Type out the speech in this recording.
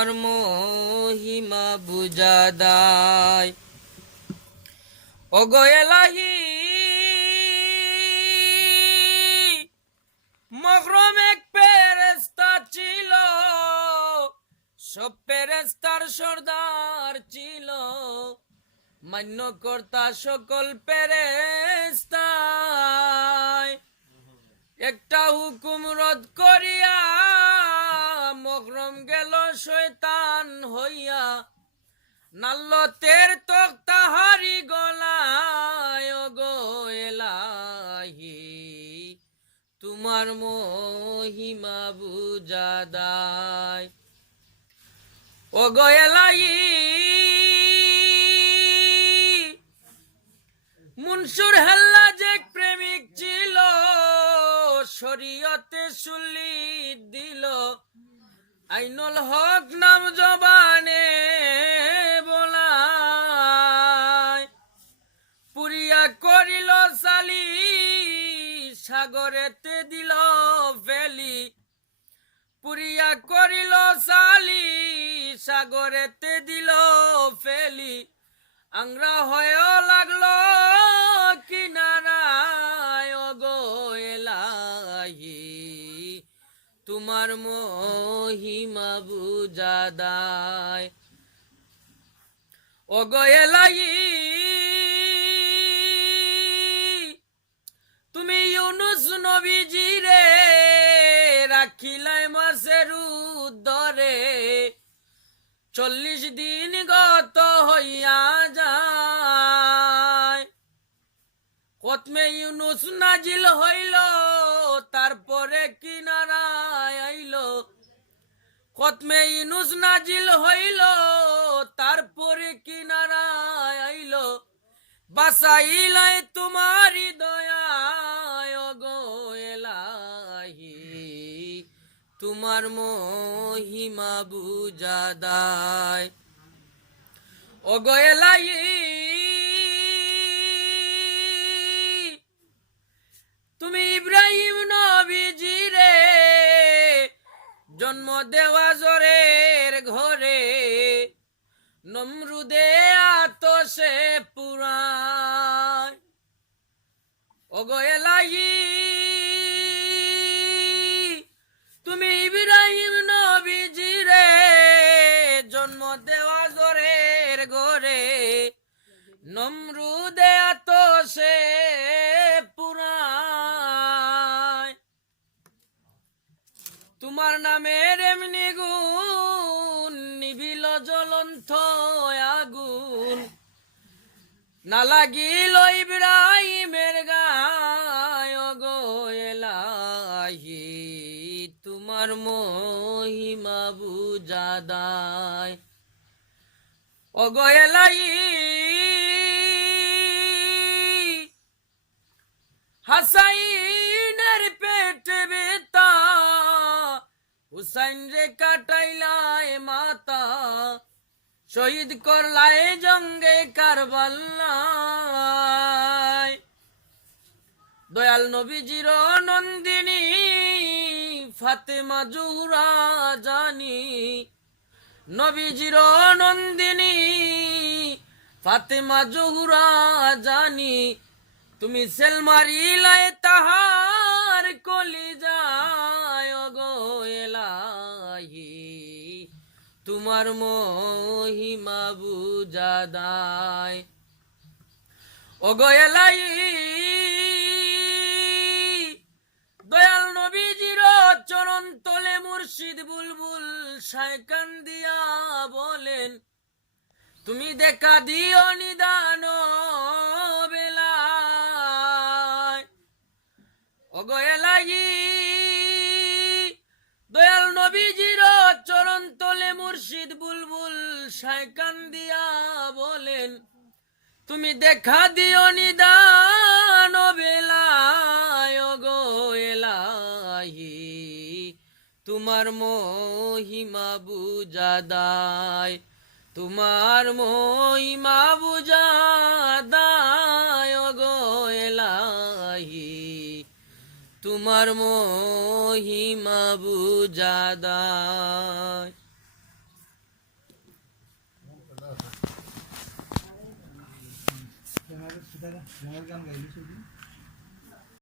তোমার মহিমা বুঝা দায়। ওগো এলাহি মখরম এক ফেরেশতা ছিল, সব ফেরেশতার সর্দার ছিল, মান্য কর্তা সকল ফেরেশতায়। একটা হুকুম রদ করিয়া মখরম গেল শয়তান হইয়া, নাল্লতের তক্তা হারি গলায়। ওগো এলাহি তোমার মহিমা বুঝা দায়। ওগো এলাহি মুনসুর হাল্লাজ এক প্রেমিক ছিল, শরীয়তে সুলি দিল, আইনুল হক নাম জবানে বলায়। পুরিয়া করিল সালি সাগরেতে দিল ফেলি, পুরিয়া করিল সালি সাগরেতে দিল ফেলি, আংরা হয়েও লাগলো কিনারায়। ওগো এলাহি তোমার মহিমা বুঝা দায়। ওগো এলাহি তুমি ইউনুস নবীজিরে রাখিলাই মাসের উদরে, 40 দিন গত হইয়া যায়। কতমে ইউনুস নাজিল হইল, তারপরে কিনারায় আইল। কতমে ইউনুস নাজিল হইল, তারপরে কিনারায় আইল। বাসাইলাই তোমারি দয়ায়। ওগো এলাহি তোমার মহিমা বুঝা দায়। ওগো এলাহি তুমি ইব্রাহিম নবীজিরে জন্ম দেওয়া জোরের ঘরে, নমরুদে আতশে পুরায়। ওগো এলাহি তুমি ইব্রাহিম নবীজিরে জন্ম দেওয়া জোরের ঘরে, নমরুদে আতশে পুরায়। তোমার নামের এমনি গুণ, নিভিল জ্বলন্ত আগুন, না লাগিল ইব্রাহিমের গায়। ওগো এলাহি তোমার মহিমা বুঝা দায়। ওগো এলাহি হাসাইনের পেট বেতা, হুসাইন রে কাটাইলায় মাতা, শহীদ করলায় জঙ্গে কারবালায়। দয়াল নবীজির নন্দিনী ফাতেমা জোহরা জানি, নবীজির নন্দিনী ফাতেমা জোহরা জানি, তুমি সেল মারিলাই তাহার কলিজায়। ওগো এলাহি তোমার মহিমা বুঝা দায়। ওগো এলাহি দয়াল নবীজির চরণ তলে মুর্শিদ বুলবুল শায়কান দিয়া বলেন, তুমি দেখা দিও নিদান বেলায়। ওগো এলাহি দয়াল নবীজির চরণ তলে মুর্শিদ বুলবুল শায়কান দিয়া বলেন, তুমি দেখা দিও নিদান বেলায়। ওগো এলাহি তোমার মহিমা বুঝা দায়। তোমার মহিমা বুঝা দায়। ওগো এলাহি তোমার মহিমা বুঝা দায়। মনের গান গাইলি সেদিন